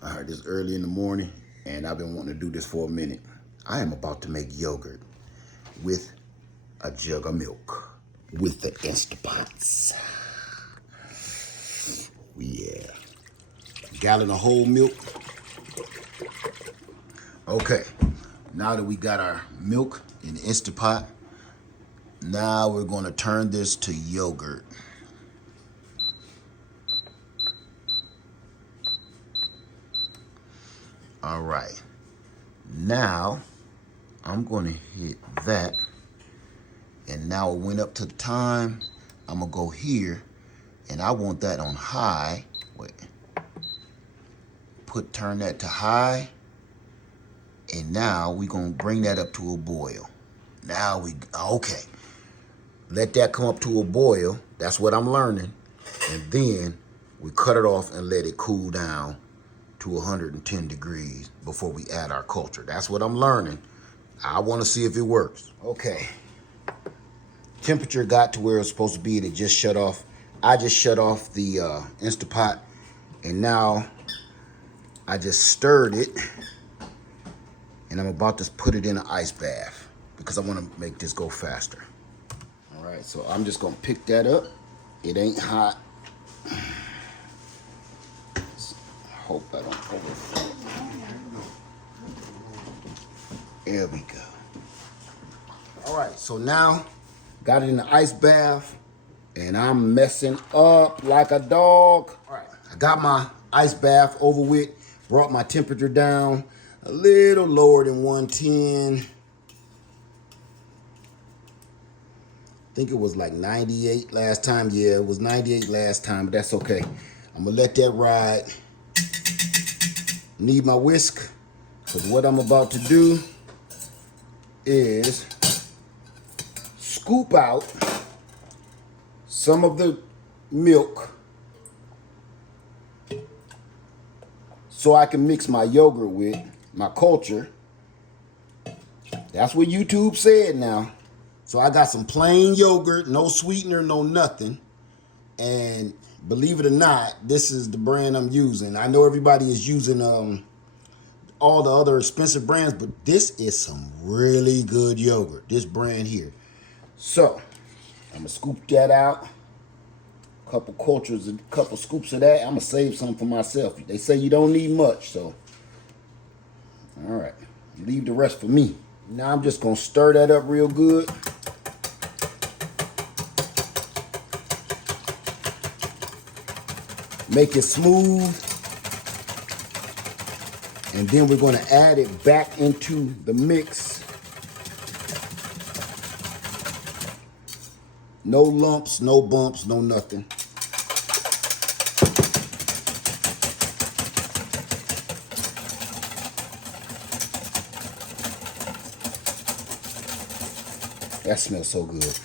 All right, this is early in the morning, and I've been wanting to do this for a minute. I am about to make yogurt with a jug of milk with the Instapots. Yeah. A gallon of whole milk. Okay, now that we got our milk in the Instapot, now we're going to turn this to yogurt. All right. Now, I'm going to hit that. And now it went up to the time. I'm going to go here. And I want that on high. Wait. Turn that to high. And now we're going to bring that up to a boil. Okay. Let that come up to a boil. That's what I'm learning. And then we cut it off and let it cool down to 110 degrees before we add our culture. That's what I'm learning. I want to see if it works. Okay. Temperature got to where it's supposed to be. It just shut off. I just shut off the Instapot. And now I just stirred it. And I'm about to put it in an ice bath because I want to make this go faster. All right, so I'm just going to pick that up. It ain't hot. Hope I don't overflow. There we go. All right, so now got it in the ice bath and I'm messing up like a dog. All right, I got my ice bath over with, brought my temperature down a little lower than 110. I think it was like 98 last time. Yeah, it was 98 last time, but that's okay. I'm gonna let that ride. Need my whisk, because what I'm about to do is scoop out some of the milk so I can mix my yogurt with my culture. That's what YouTube said now. So I got some plain yogurt, no sweetener, no nothing. And believe it or not, this is the brand I'm using. I know everybody is using all the other expensive brands, but this is some really good yogurt, this brand here. So I'm gonna scoop that out. A couple scoops of that. I'm gonna save some for myself. They say you don't need much, so all right, leave the rest for me. Now I'm just gonna stir that up real good. Make it smooth. And then we're gonna add it back into the mix. No lumps, no bumps, no nothing. That smells so good.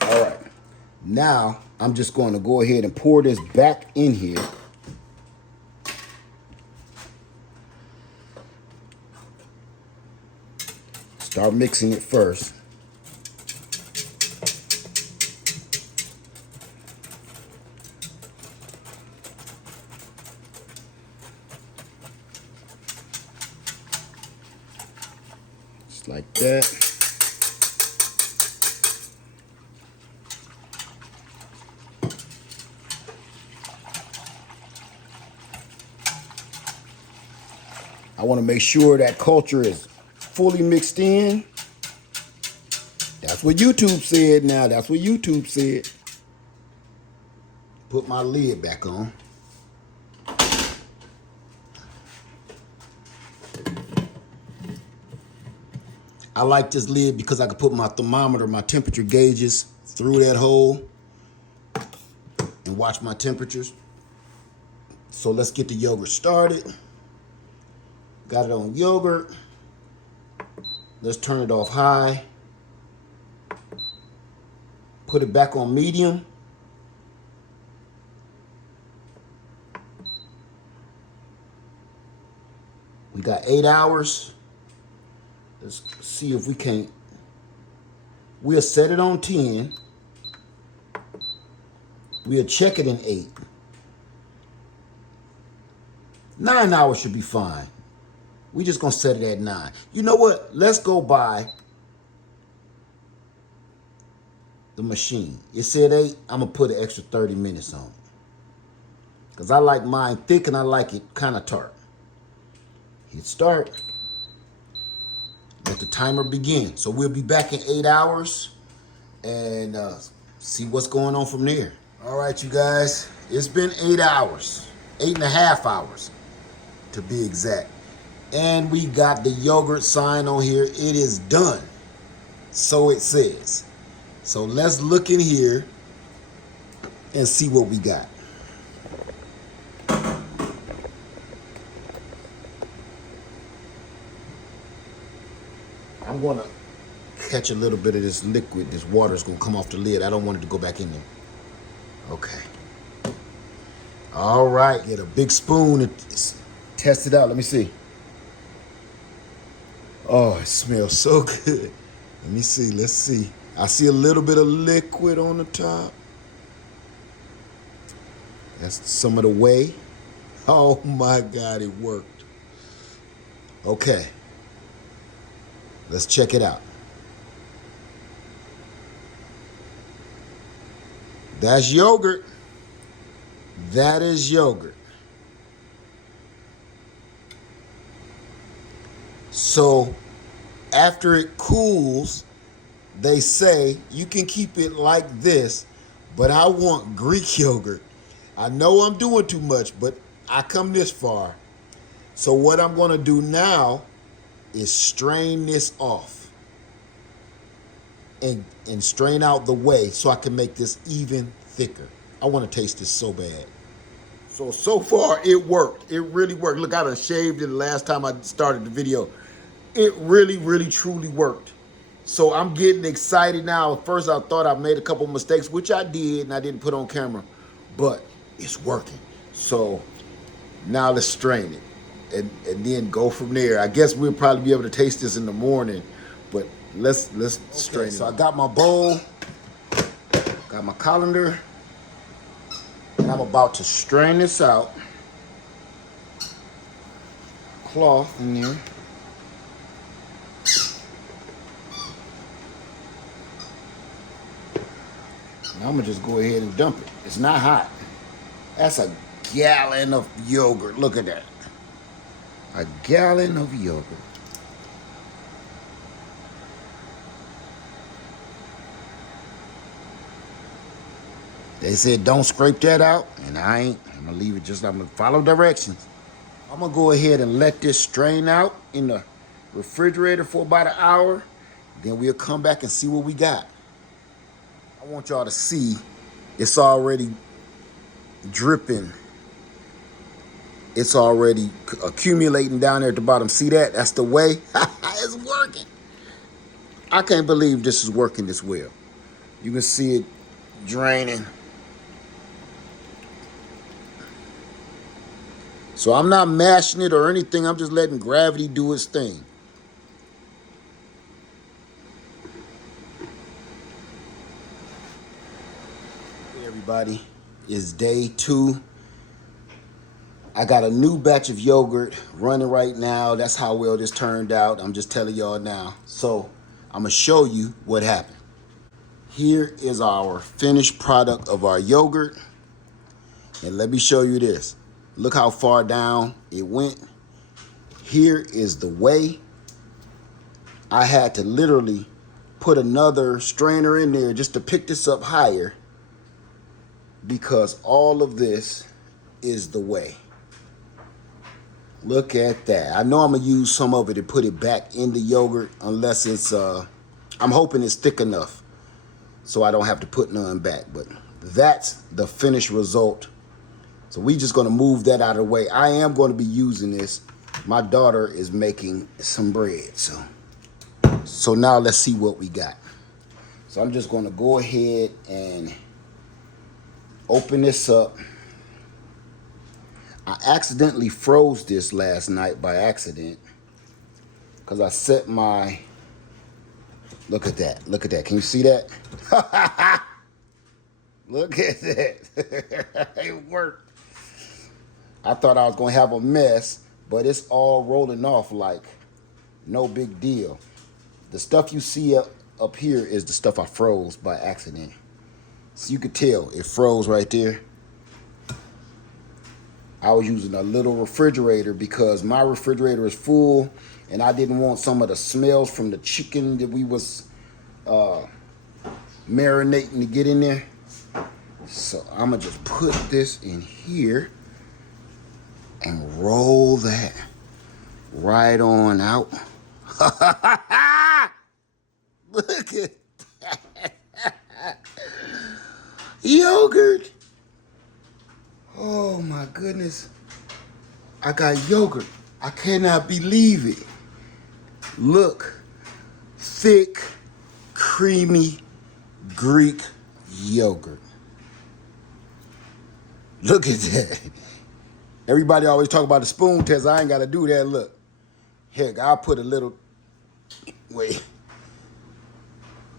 All right, now I'm just going to go ahead and pour this back in here. Start mixing it first. Just like that. I want to make sure that culture is fully mixed in. That's what YouTube said now. That's what YouTube said. Put my lid back on. I like this lid because I can put my thermometer, my temperature gauges through that hole and watch my temperatures. So let's get the yogurt started. Got it on yogurt. Let's turn it off high. Put it back on medium. We got 8 hours. Let's see if we can't We'll set it on 10. We'll check it in 8. 9 hours should be fine. We just gonna set it at 9. You know what? Let's go by the machine. It said 8. I'm gonna put an extra 30 minutes on it. Because I like mine thick and I like it kind of tart. Hit start. Let the timer begin. So we'll be back in 8 hours and see what's going on from there. All right, you guys. It's been 8 hours. 8.5 hours to be exact. And we got the yogurt sign on here. It is done. So it says. So let's look in here and see what we got. I'm gonna catch a little bit of this liquid. This water is gonna come off the lid. I don't want it to go back in there. Okay. All right, get a big spoon and test it out. Let me see. Oh, it smells so good. Let me see, let's see. I see a little bit of liquid on the top. That's some of the whey. Oh my God, it worked. Okay. Let's check it out. That's yogurt. That is yogurt. So after it cools, they say you can keep it like this, but I want Greek yogurt. I know I'm doing too much, but I come this far. So what I'm going to do now is strain this off and strain out the whey so I can make this even thicker. I want to taste this so bad. So far it worked. It really worked. Look, I done shaved it the last time I started the video. It really, really, truly worked. So I'm getting excited now. At first I thought I made a couple mistakes, which I did and I didn't put on camera, but it's working. So now let's strain it and then go from there. I guess we'll probably be able to taste this in the morning, but let's strain it. So I got my bowl, got my colander, and I'm about to strain this out. Cloth in there. Now I'm gonna just go ahead and dump it. It's not hot. That's a gallon of yogurt. Look at that. A gallon of yogurt. They said don't scrape that out, and I ain't. I'm gonna leave it just, I'm gonna follow directions. I'm gonna go ahead and let this strain out in the refrigerator for about an hour. Then we'll come back and see what we got. I want y'all to see it's already dripping. It's already accumulating down there at the bottom. See that? That's the whey. It's working. I can't believe this is working this well. You can see it draining. So I'm not mashing it or anything. I'm just letting gravity do its thing. Hey everybody, it's day 2. I got a new batch of yogurt running right now. That's how well this turned out. I'm just telling y'all now. So I'm gonna show you what happened. Here is our finished product of our yogurt. And let me show you this. Look how far down it went. Here is the whey. I had to literally put another strainer in there just to pick this up higher because all of this is the whey. Look at that. I know I'm gonna use some of it and put it back in the yogurt unless it's, I'm hoping it's thick enough so I don't have to put none back, but that's the finished result. So we just gonna move that out of the way. I am gonna be using this. My daughter is making some bread, so now let's see what we got. So I'm just gonna go ahead and open this up. I accidentally froze this last night by accident because I set my Look at that. Look at that. Can you see that? Look at that. It worked. I thought I was going to have a mess, but it's all rolling off like no big deal. The stuff you see up here is the stuff I froze by accident. So you could tell it froze right there. I was using a little refrigerator because my refrigerator is full and I didn't want some of the smells from the chicken that we was marinating to get in there. So I'm gonna just put this in here and roll that right on out. Look at that. Yogurt. Oh my goodness. I got yogurt. I cannot believe it. Look. Thick, creamy Greek yogurt. Look at that. Everybody always talk about the spoon test. I ain't got to do that. Look. Heck, I'll put a little... Wait.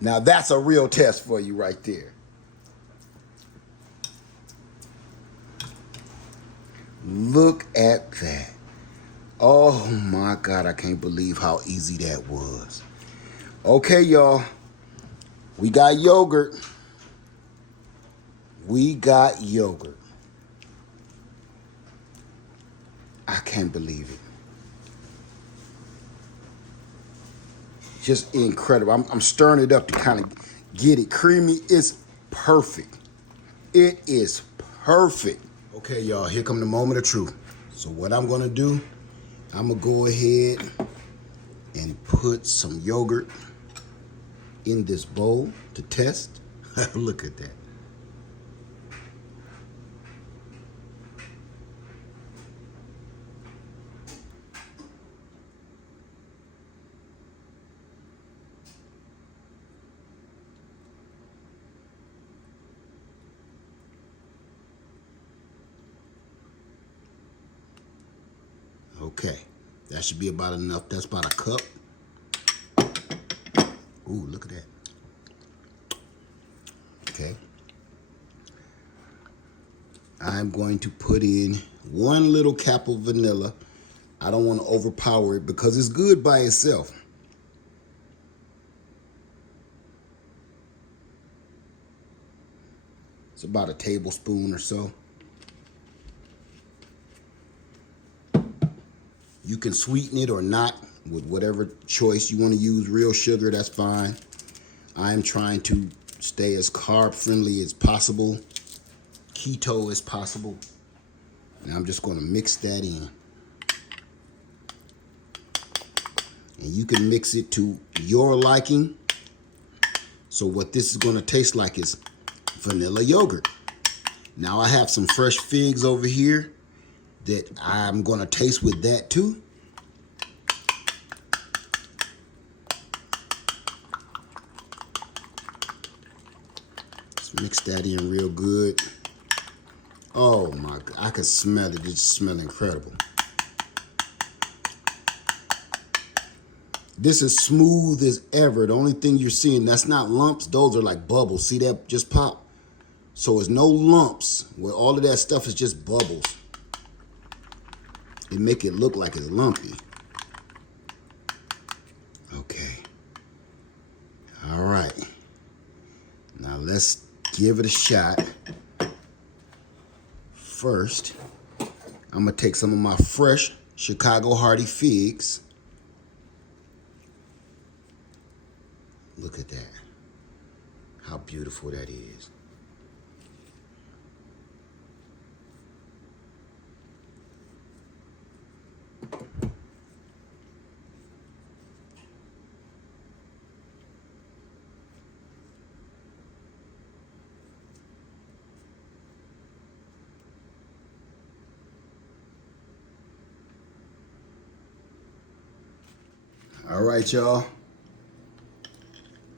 Now that's a real test for you right there. Look at that. Oh my God, I can't believe how easy that was. Okay, y'all. We got yogurt. We got yogurt. I can't believe it. Just incredible. I'm stirring it up to kind of get it creamy. It's perfect. It is perfect. Okay, y'all, here come the moment of truth. So what I'm gonna do, I'm gonna go ahead and put some yogurt in this bowl to test. Look at that. Okay, that should be about enough. That's about a cup. Ooh, look at that. Okay. I'm going to put in 1 little cap of vanilla. I don't want to overpower it because it's good by itself. It's about a tablespoon or so. You can sweeten it or not with whatever choice you want to use. Real sugar, that's fine. I'm trying to stay as carb friendly as possible, keto as possible. And I'm just going to mix that in. And you can mix it to your liking. So what this is going to taste like is vanilla yogurt. Now I have some fresh figs over here that I'm going to taste with that too. Let's mix that in real good. Oh my God, I can smell it. It just smells incredible. This is smooth as ever. The only thing you're seeing, that's not lumps. Those are like bubbles. See that just pop? So it's no lumps where all of that stuff is just bubbles. It make it look like it's lumpy. Okay. All right. Now let's give it a shot. First, I'm gonna take some of my fresh Chicago Hardy figs. Look at that. How beautiful that is. All right, y'all.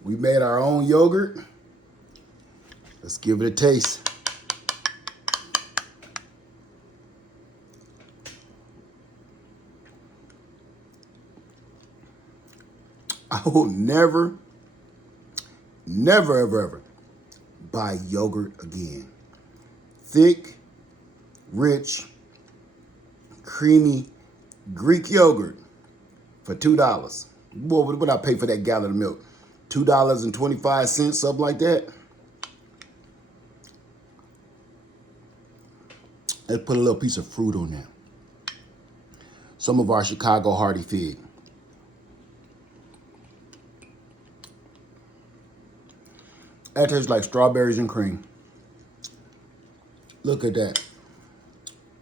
We made our own yogurt. Let's give it a taste. I will never, never, ever, ever buy yogurt again. Thick, rich, creamy Greek yogurt for $2. What would I pay for that gallon of milk? $2.25, something like that. Let's put a little piece of fruit on there. Some of our Chicago Hardy Fig. That tastes like strawberries and cream. Look at that.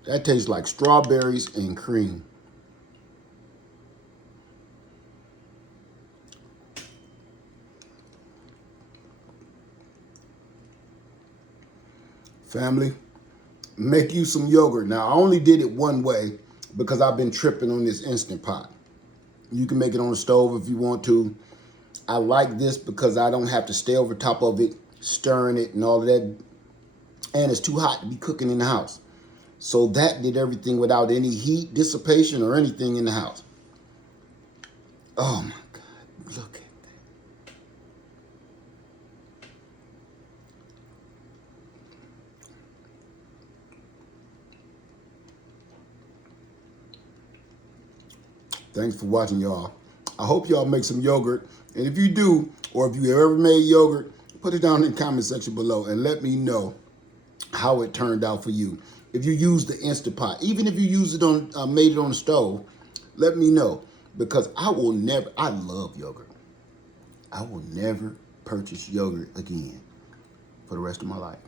That tastes like strawberries and cream. Family, make you some yogurt. Now, I only did it one way because I've been tripping on this Instant Pot. You can make it on the stove if you want to. I like this because I don't have to stay over top of it, stirring it and all of that. And it's too hot to be cooking in the house. So that did everything without any heat dissipation or anything in the house. Oh my God, look at that. Thanks for watching, y'all. I hope y'all make some yogurt. And if you do, or if you ever made yogurt, put it down in the comment section below and let me know how it turned out for you. If you use the Instant Pot, even if you use it on, made it on the stove, let me know. Because I love yogurt. I will never purchase yogurt again for the rest of my life.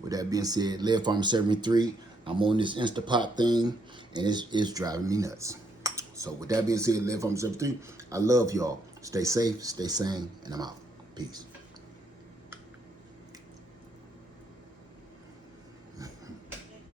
With that being said, Live Farm 73, I'm on this Instant Pot thing, and it's driving me nuts. So with that being said, Live Farm 73, I love y'all. Stay safe, stay sane, and I'm out. Peace.